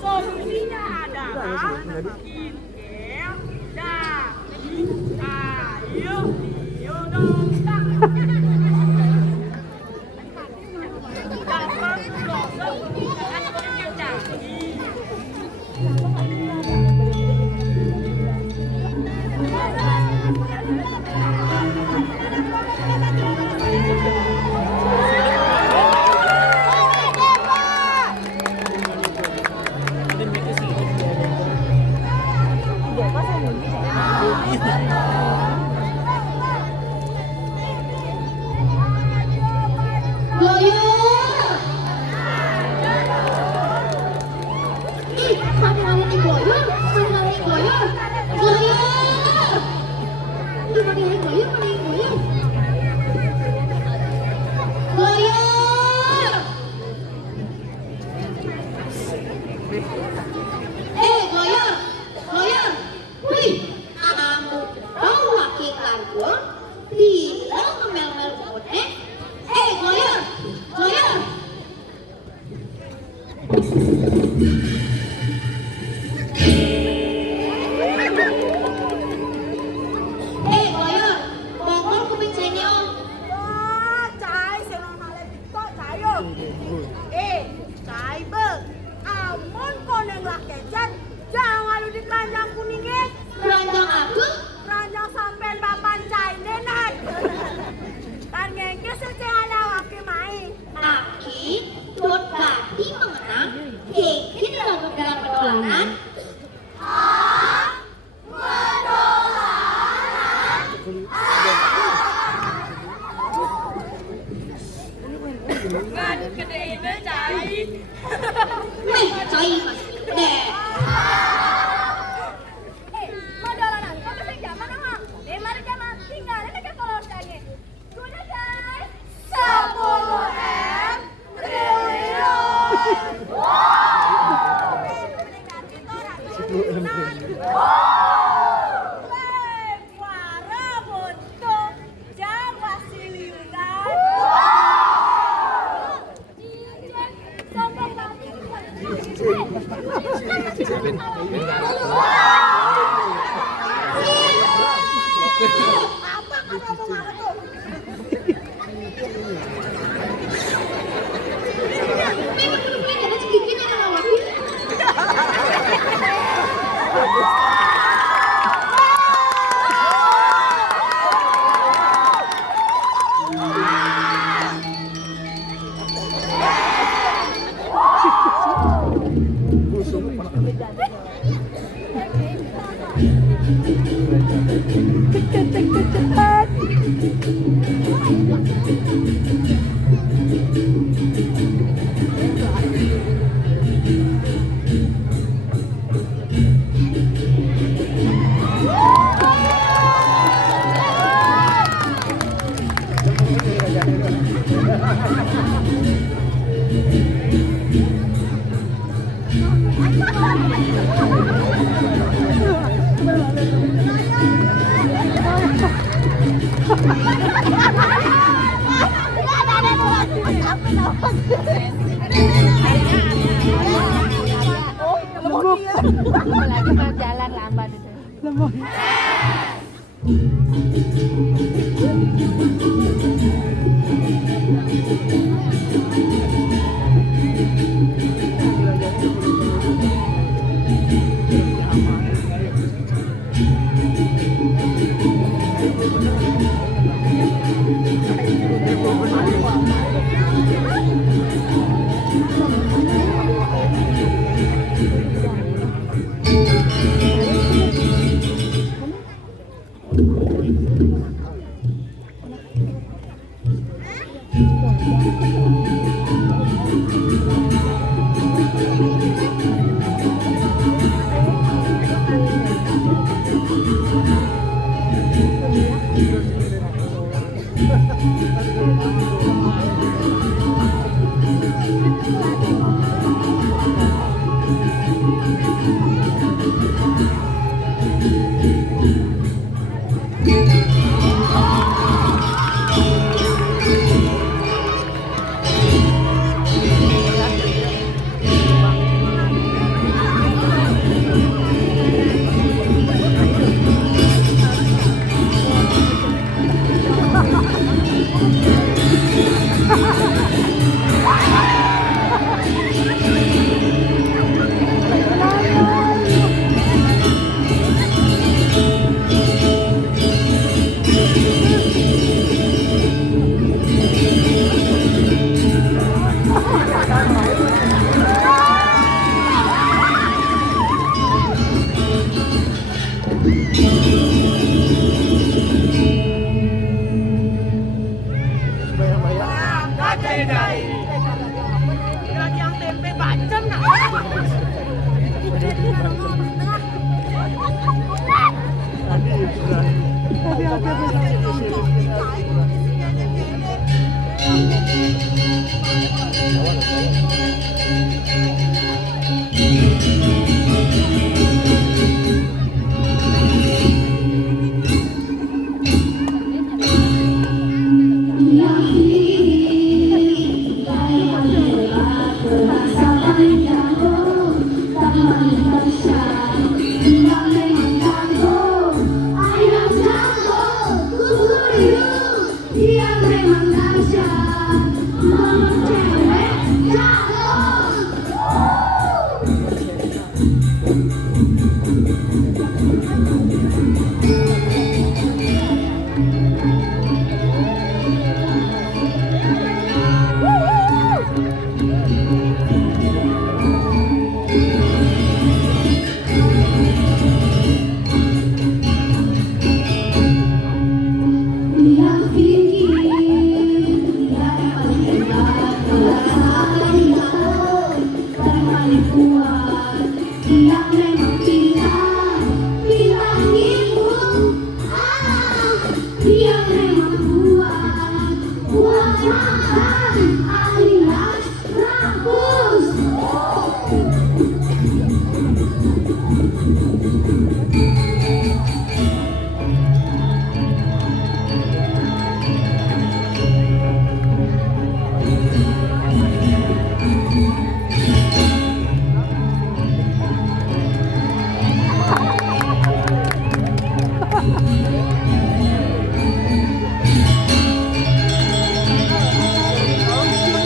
Solusinya adalah skincare dari ayo dong. Dapat blossom dengan kulit yang canggih. Lagi jalan lambat itu. Lemah. Yang tempe bacem nak.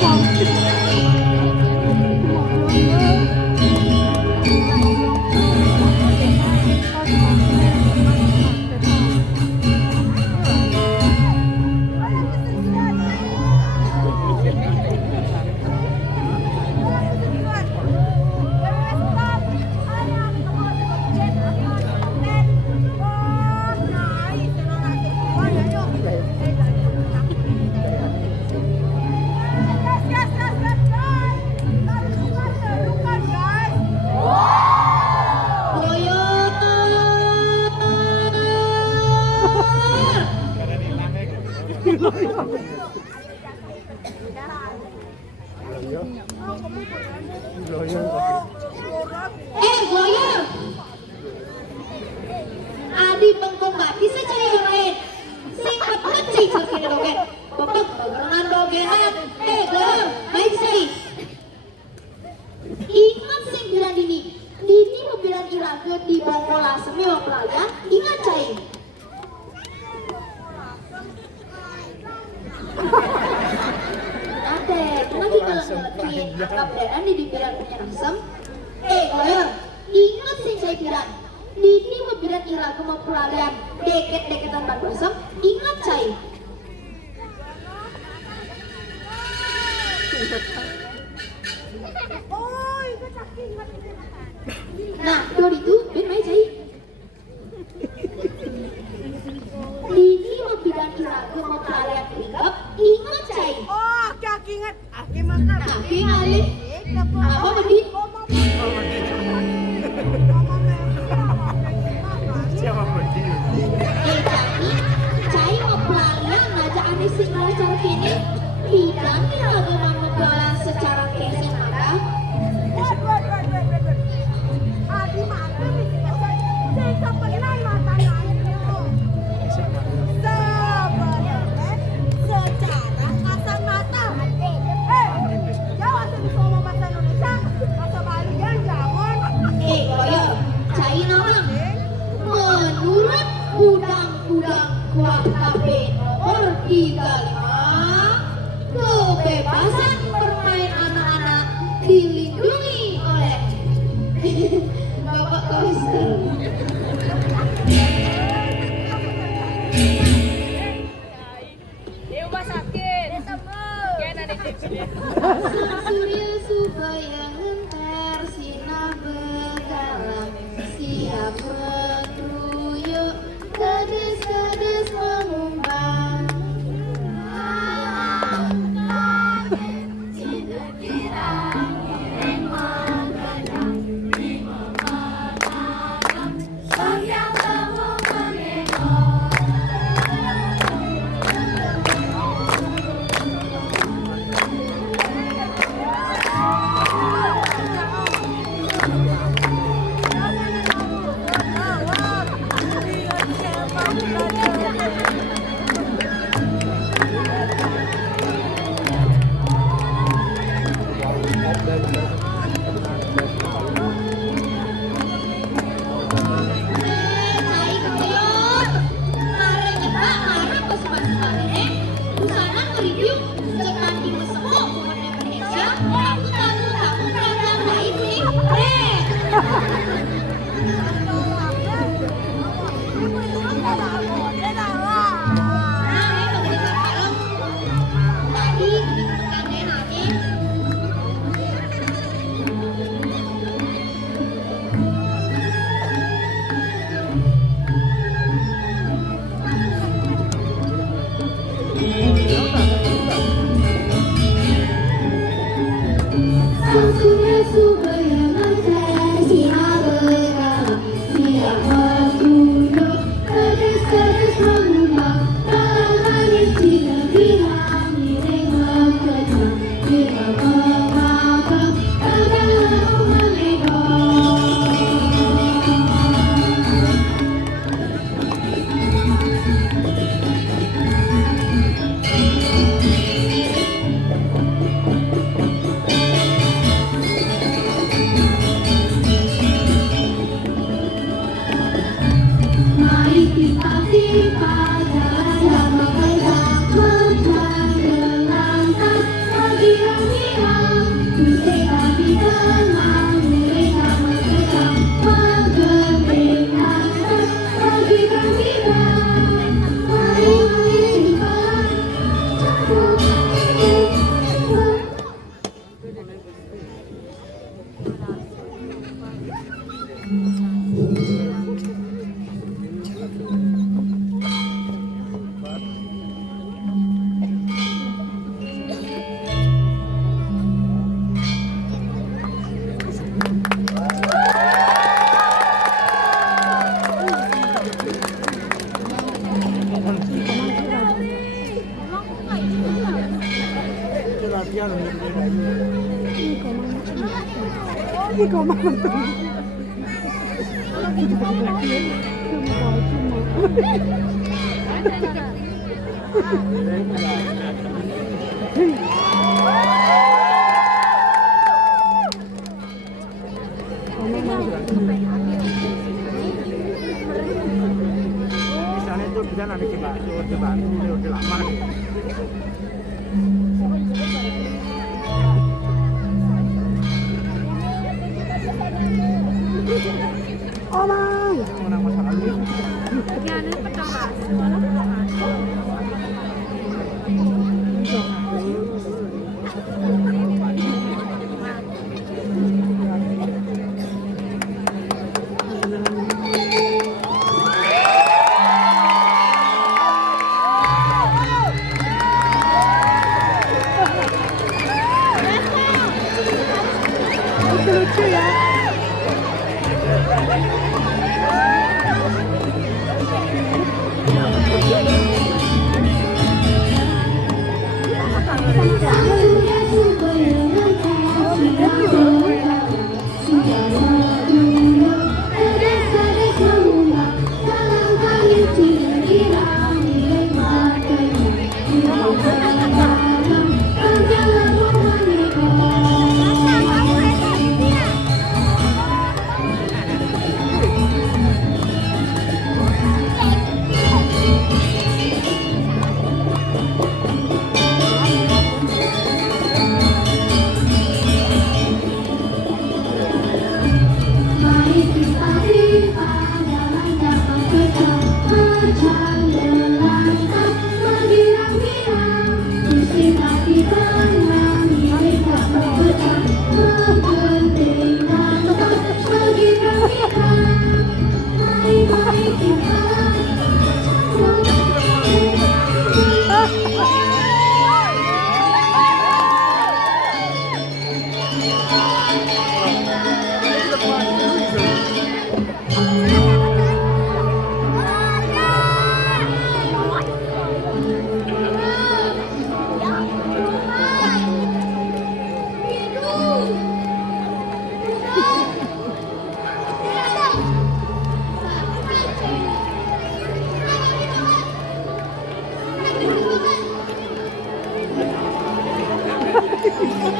Wow. Goyer. Adi bengkong gak bisa cari yang lain. Singkat meci cerkini dogen. Bapak berenang dogenan. Goyer, baik sekali. Ingat sing bilang Dini mau bilang iraga di bongkola semua pelayan. Ingat cai. Ate, nanti kalau anggap dan di dibilang punya nasem. Goyer, ingat sing saya bilang. Dini mau bilang iraga mau pelayan. Deket-deketan ban bersem. Ingat cai. Nah, dari itu, ben mai cai. Dini mau bidan iraga mau kalian tingkap, ingat cai. Oh, kaki ingat. Aki makan. Aki ngali. Apa tadi? Siapa berdiri? Jadi, cai mau pelarian ngajak aneh signal cara kini. Bidan iraga mau kalian secara kesing maka. Adi makan. Saya pernah makan airnya. Sebenarnya secara kasat mata. Jawab semua bahasa Indonesia, bahasa Bali jangan. Goyer, cai namang. Menurut undang-undang KUHP nomor 35, kebebasan bermain anak-anak dilindungi oleh Bapak Komisioner. Di rumah sakit. Kena di sini. Surya supaya ngentar sinar begalang, siap mengruyuk, kades-kades mengumbang. Iya, Ini kok mama tuh. misalnya itu bisa nanti kita udah lama nih. Orang. Menang masa lalu. Lucu ya.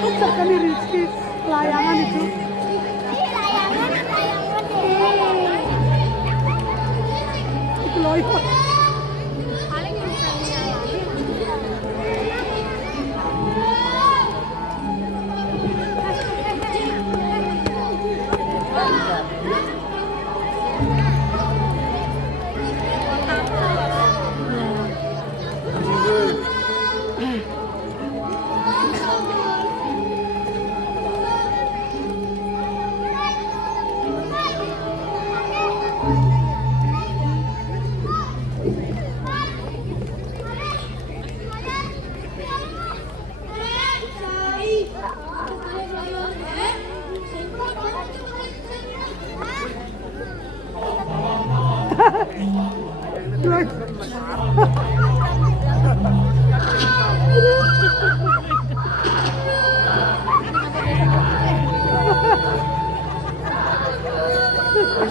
Misalkan di Rizky layangan itu. Itu loyo.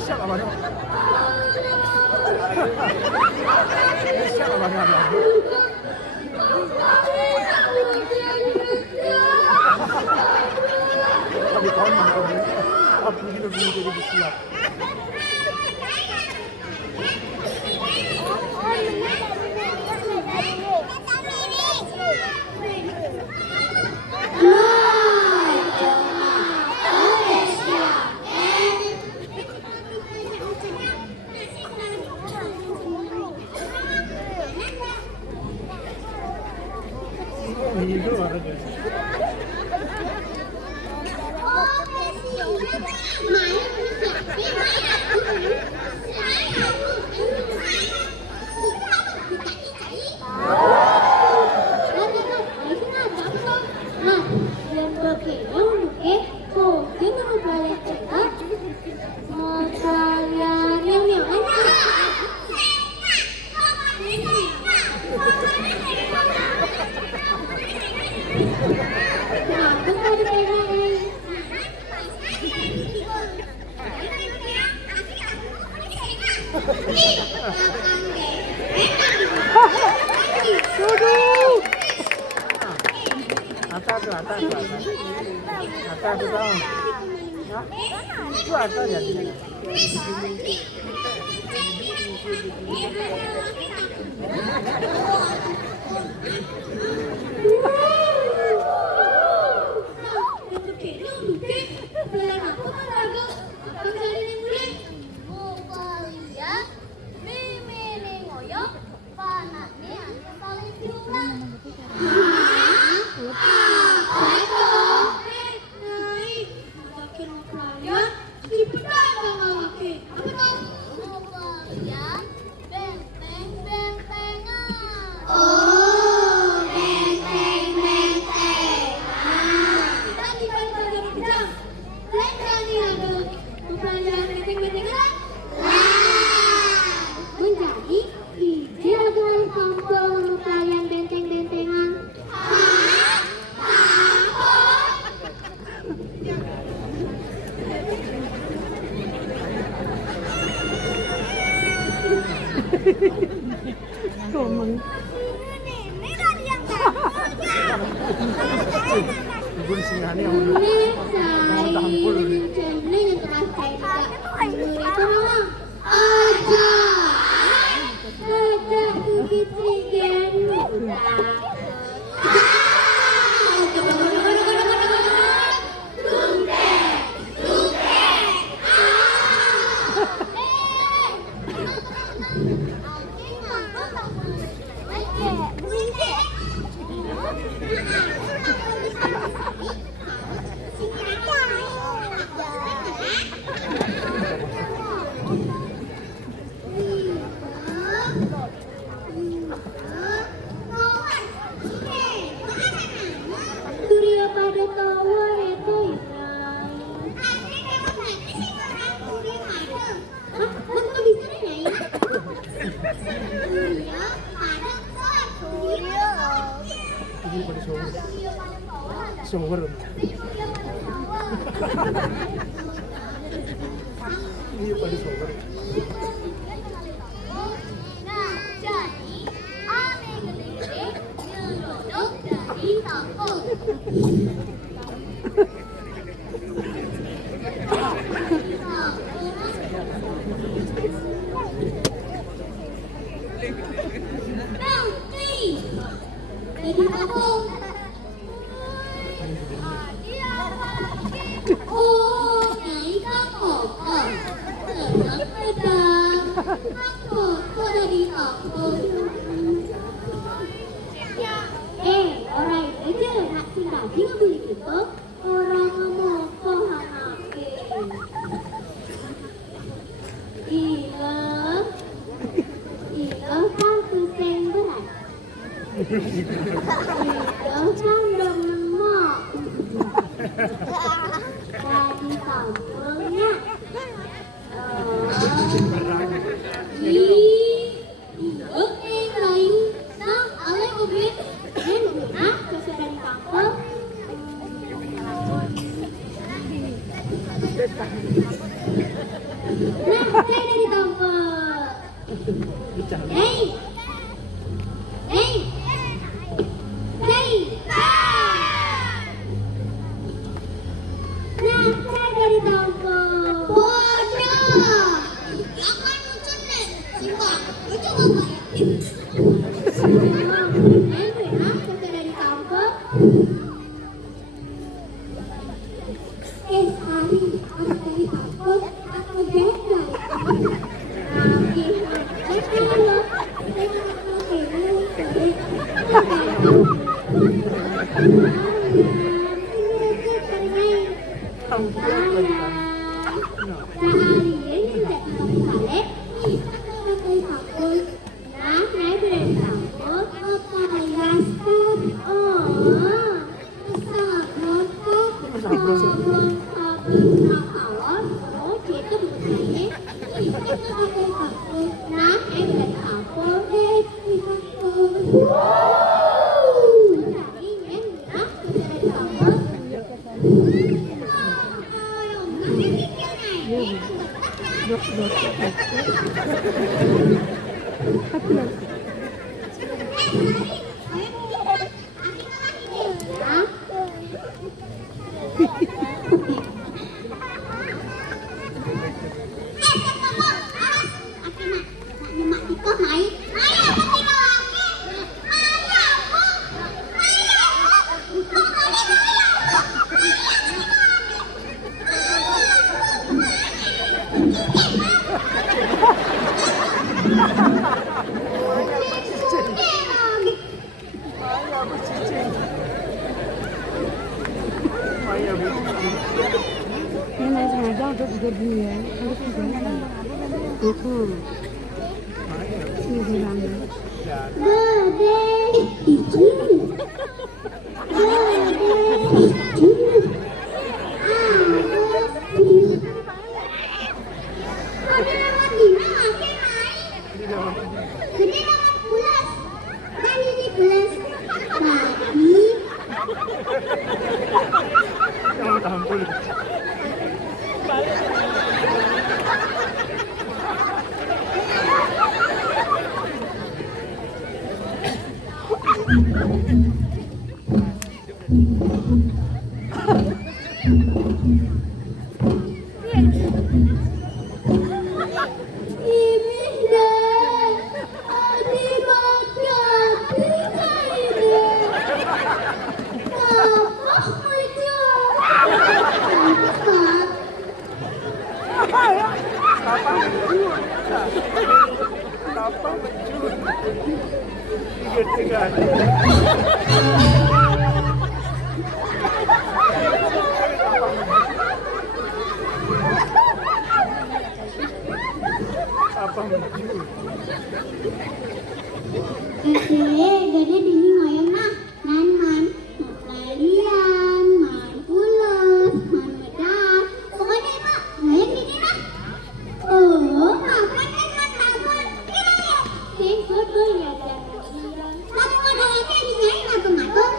Siap apa nih? Siap apa nih? Tapi tahun mana ini? Apa begini jadi siap? Itu ada. Thank you. Bukan pengen. Duduk. Atas tuh, atas tuh, atas. Atas tuh tau. Hah? Itu atas ya. Menjadi ide agar kampung kalian benteng-bentengan. Ngomong. Ibu di sini aneh yang mau tampul. Surya pada tawa itu Ini pada shower. Shower. Ini pada shower. Nah, jadi aneh gede-gede nyelodok dari kampung. Nanti dari kampung. Oh, nyai kampung. Tenang pedang. Kampung, kok dari kampung? Orang itu aja nak tinggal di beli gitu. Orang ngomong anake. Iya, iya kan pusing berat. Iya kan lemak. Dari kampungnya. Ini naik sengaja untuk juga dulu ya. Harus juga. Ini bilangnya. Jadi dini ngoyong nah, man, lalian, man ules, man medak, pokoknya mak ngoyong dini nah. Oh, apa kan man? Singkut ya dan tapi ada lagi di sini ngatur-ngatur,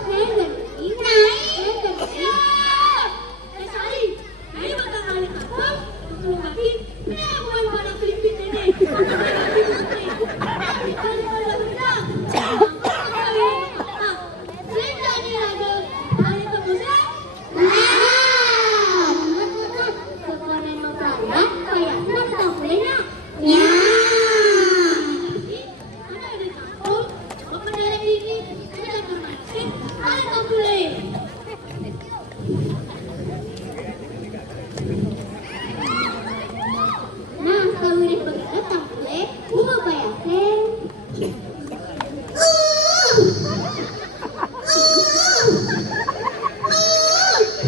Nah, kalau udah begitu tak boleh, gua bayarin.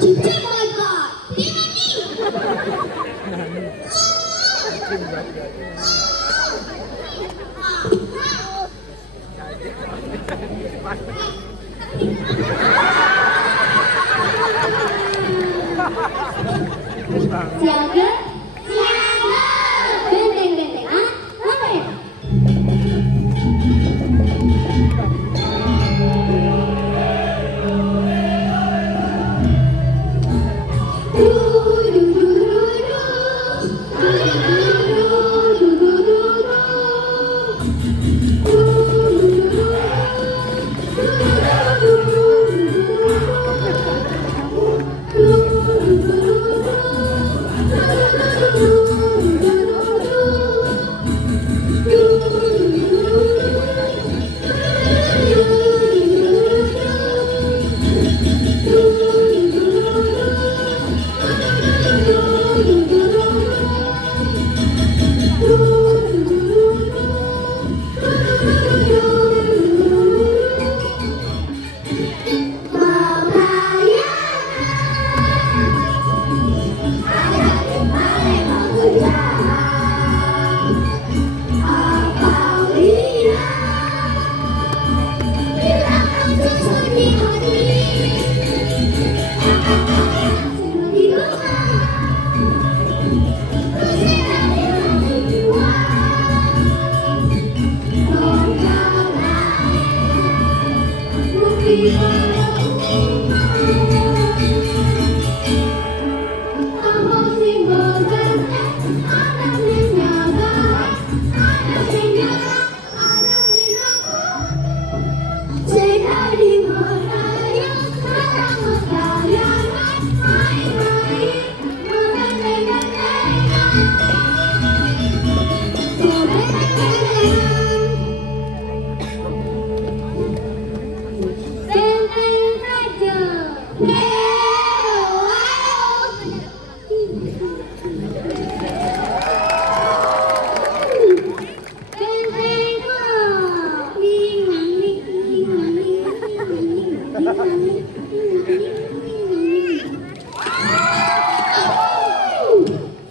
Cincin mereka, ini nih. Siaga, benteng-benteng, apa ya? Kamu sih bergerak, anak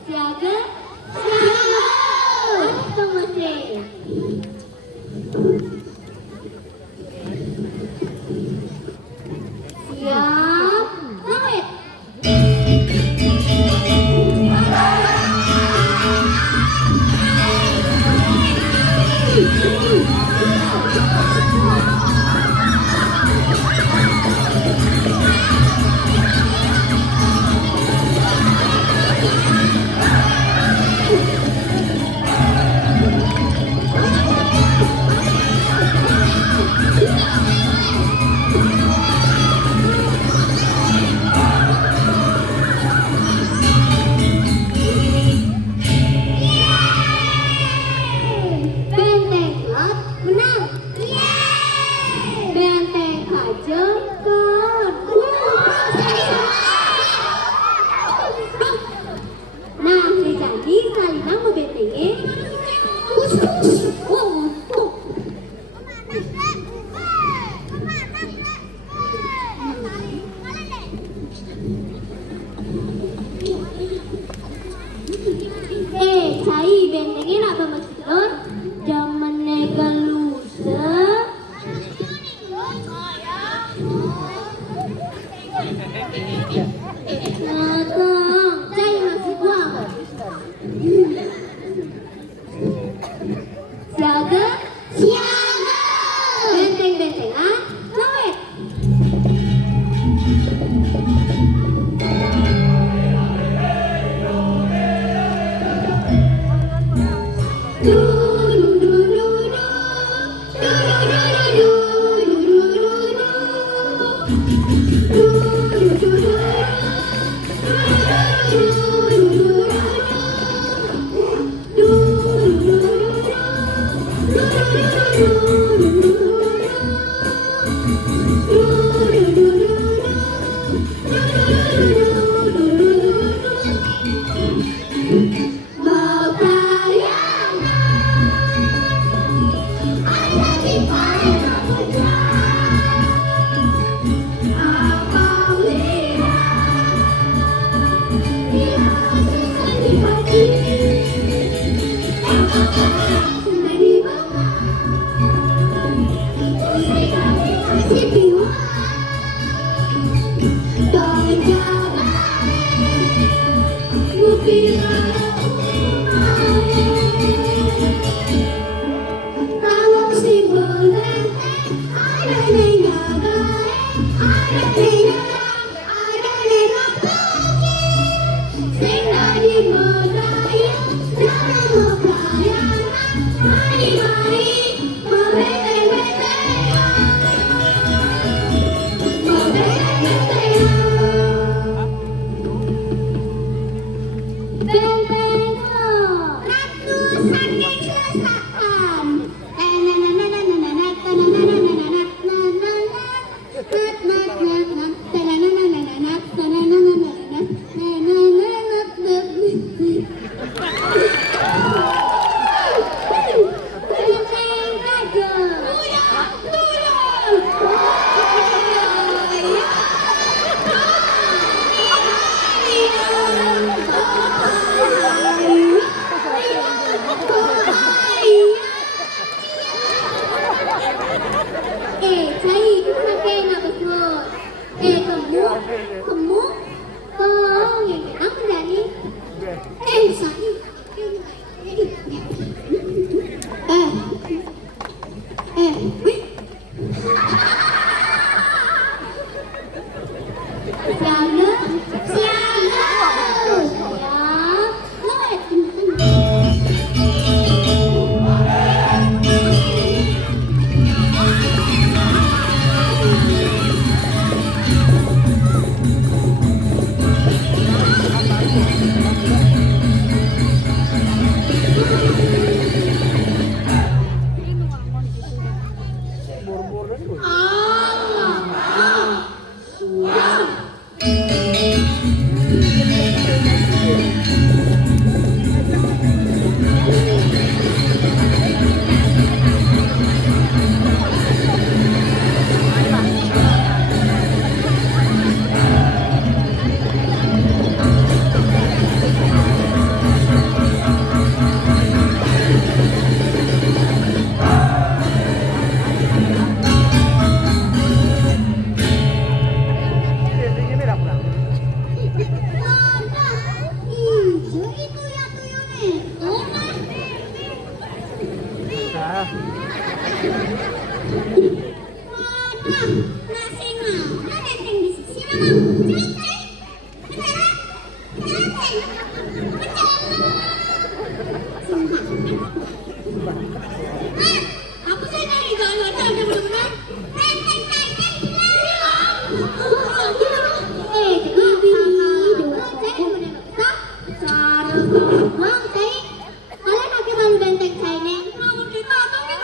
Siaga, siaga, otomatis. Siap, langit. Benteng Lot menang. Benteng Kajengkan. Nah, jadi kalian membentengnya. Cai bentengnya apa maksudnya? Zaman negalusa. Natang, cai maksudnya apa? Siaga, siaga. Benteng-benteng, langit. Aku saya nyari jalan ada benar-benar. Kalian pakai balu benteng saya nih. Mau kita pakai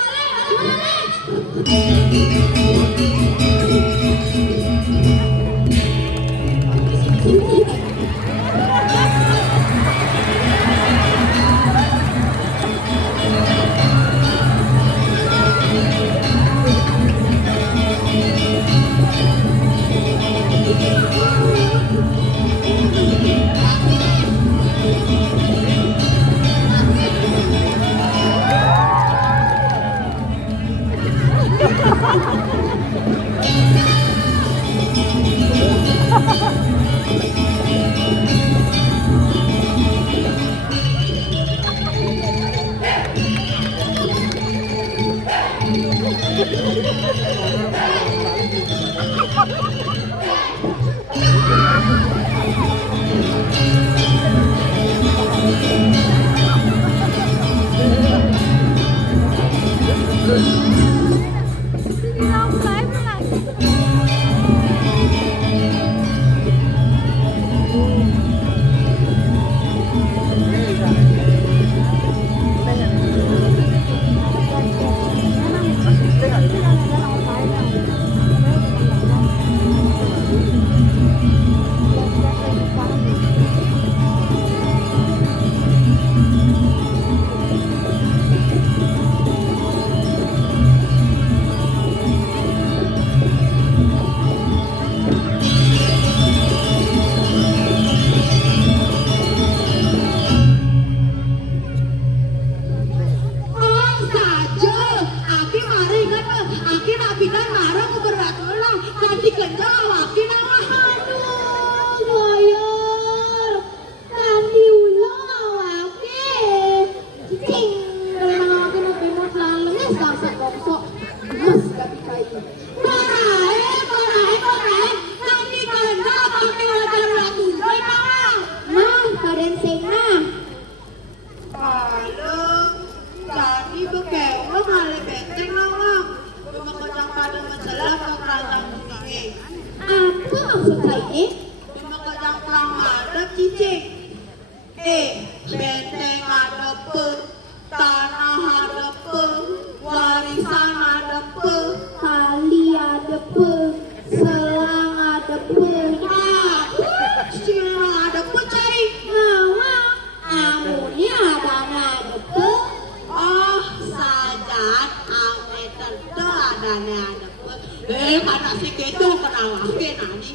benteng ada pe, tanah ada pe, warisan ada pe, tali ada pe, selang ada pe, silang ada pe cai, amuni ada pe, sajat ame tante ada pe, karena si gitu kenalake nani,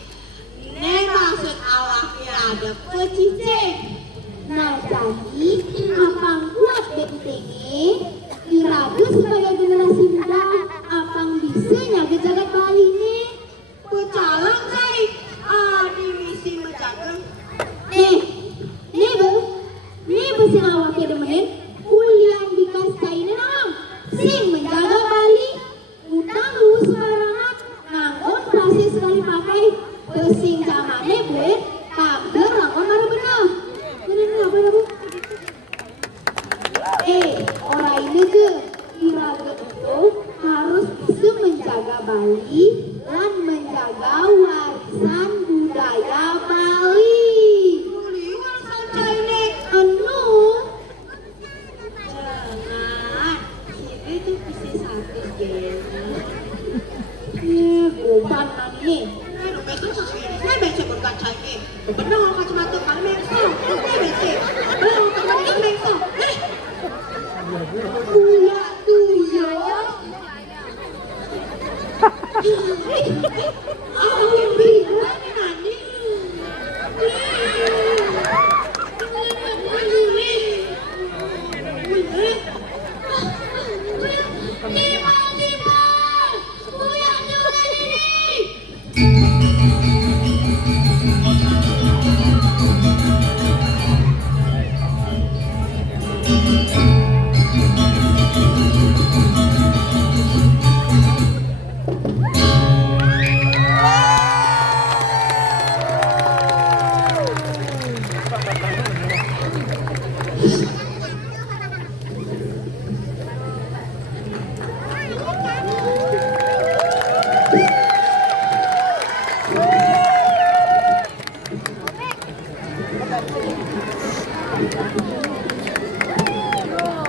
ne maksud awaknya ada pe cicing. Nah, jadi apang kuat BTG diragu sebagai generasi muda apang bisa nyaga jagat Bali ini pecalang cai di misi menjaga nih besi awaknya demenin kuliah di kas cai nang sing menjaga Bali utang lu sembarangan nanggon proses sekali pakai pesing zamane bet kabel langkon baru bener. Orang ini ke Iraga itu harus bisa menjaga Bali dan menjaga warisan budaya Bali. Jangan, itu bisa satu beban ini. Saya baca berkaca ini. Benar kacamata kalian.